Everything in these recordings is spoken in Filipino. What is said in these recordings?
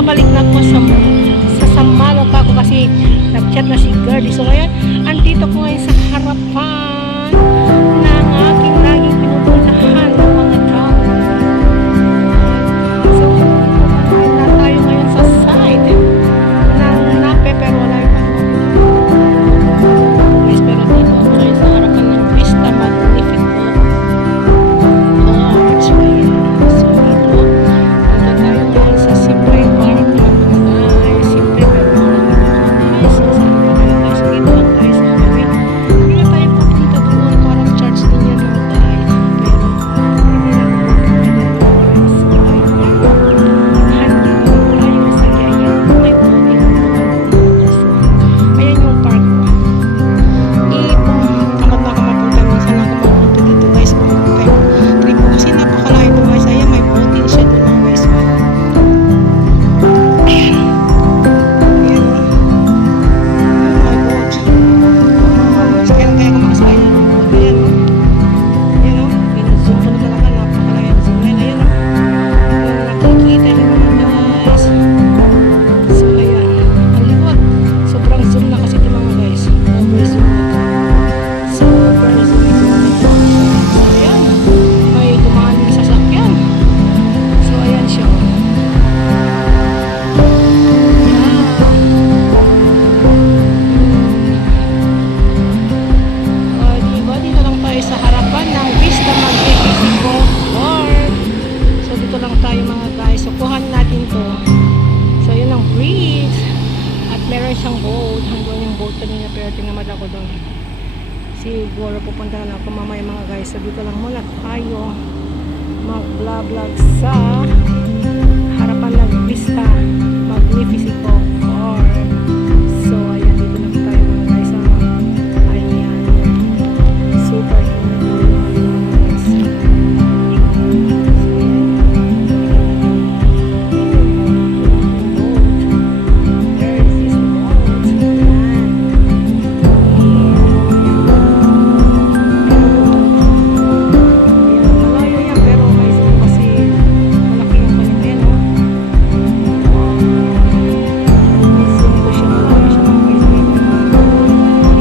babalik na ako sa Sampaloc pa ako kasi nag-chat na si Gerdy. So ngayon, andito ko ngayon sa harapan ng aking laging pinupuntahan ng mga tao. So, pupuntahan na tayo ngayon sa site ng Nape, pero wala yung guys, pero dito ako ngayon sa harapan ng Vista Magnifico. So dito tayo ngayon sa Simple Park ng mga guys. Simple pero mga guys. Saan pa kayo guys? Dito lang tayo sa highway. Hindi na tayo pupunta doon. Parang church din yan mga guys. Pero hindi na pupunta doon guys. Nandito tayo sa Gayan. May puting ayan yung park. Kamot na kamapunta nun. Saan ako mapunta dito guys? Pumunta yung trip ko. Kasi napakalayo ito guys. Ayan may puting siya doon mga guys. Ayan. Ayan o. Oh my God. Kaya ka makasakay na ng boat. Ayan o. Ayan o. Pinag-zoom ko na talaga. Napakalayo ng zoom line. Ayan o. Nakikita niyo mga guys. So ayan. Ang likod. Sobrang zoom na kasi ito mga guys. Over zoom na ito. Sobrang zoom na ito. So ayan. May dumaan yung sasakyan. So ayan siya. Diba? Dito lang tayo sa harapan ng Vista Magnifico Park. So dito lang tayo mga guys. So kuhan natin to. So yun ang bridge. At meron siyang boat. Hanggang yung boat kanina pero tinamad ako doon. Siguro pupunta na ako mamaya mga guys. So dito lang muna tayo mag-vlog sa harapan ng Vista Magnifico Park. So ayan, dito lang tayo mga guys. Ayan. Super init mga guys. So ayan. There is this boat. Ayan. Ayan, malayo yan pero may zoom kasi malaki yung kanya. Ayan o. May zoom ko siya, malayo siya mga guys.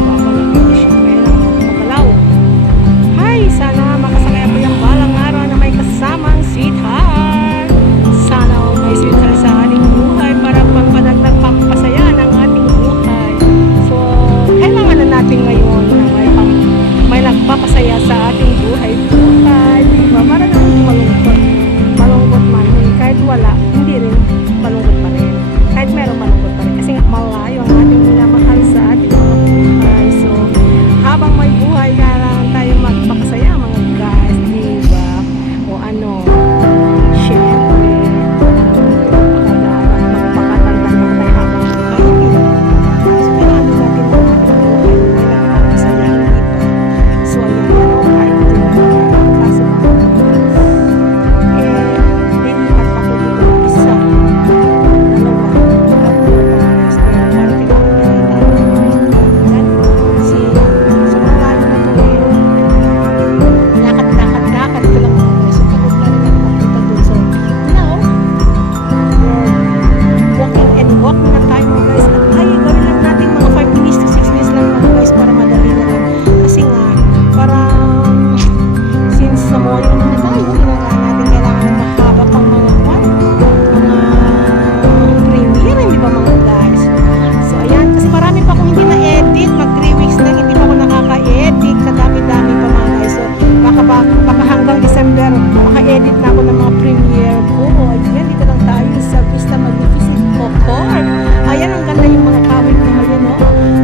Papalaki ko siya kaya magalaw. Hi! Sana makasakay ako yung balang araw na may kasamang sweetheart. Sana all may sweetheart sa ating buhay para pampadagdag pampasaya ng ating buhay. So, kailangan na natin ngayon na may nagpapasaya sa ating buhay. Diba? Para naman malungkot. Malungkot man. Kahit wala, hindi rin malungkot pa rin. Kahit meron malungkot pa rin. Kasi nga malayo ang ating minamahal sa ating mga buhay. So, habang may buhay, kailangan tayo magpakasaya mga guys. Diba? O ano, syempre, magpakatanda na tayo habang buhay. So, kailangan natin ang ating buhay. May nagpapasaya. Diba? So, ayun yan o. Kahit kaso lilipat ako dito ng isa, dalawa, tatlo, guys. Kaya parang kailangan tayo kasi sobrang layo na ito lakad-lakad ko lang mga guys. So pagod na rin ako makita dun. So now walking and walk na tayo mga guys. At ay gawin lang natin mga 5 minutes to 6 minutes lang mga guys para madali na lang. Kasi nga parang since sa morning na tayo, kailangan natin mahaba pang mga premiere, hindi ba mga guys? So ayan, kasi marami pa akong hindi na-edit, mag 3 weeks na hindi pa ako nakaka-edit, kadami-dami pa mga guys. So baka hanggang December maka-edit na ako ng mga premiere ko. Ayan, dito lang tayo sa Vista Magnifico Park. Ayan, ang ganda yung mga kawit na ayan o.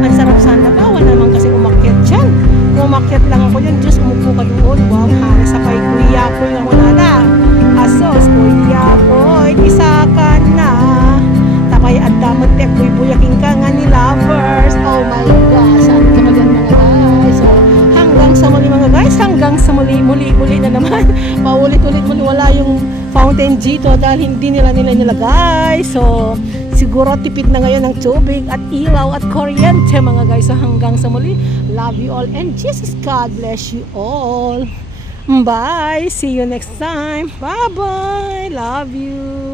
Ang sarap sana, bawal naman kasi umakyat dyan. Kung umakyat lang ako dyan, Diyos, umupo ka doon. Wow, nasa kay kuya ko yung wala na. Asos, kuya ko, isa ka na. Tapay at damot te, buyaking ka nga ni lovers. Oh my gosh, saan ka ba dyan mga guys? So, hanggang sa muli mga guys, hanggang sa muli na naman. Paulit-ulit muli, wala yung fountain dito dahil hindi nila nilagay. So, siguro tipid na ngayon ng tubig at ilaw at kuryente mga guys. So hanggang sa muli, love you all and Jesus God bless you all. Bye, see you next time. Bye bye, love you.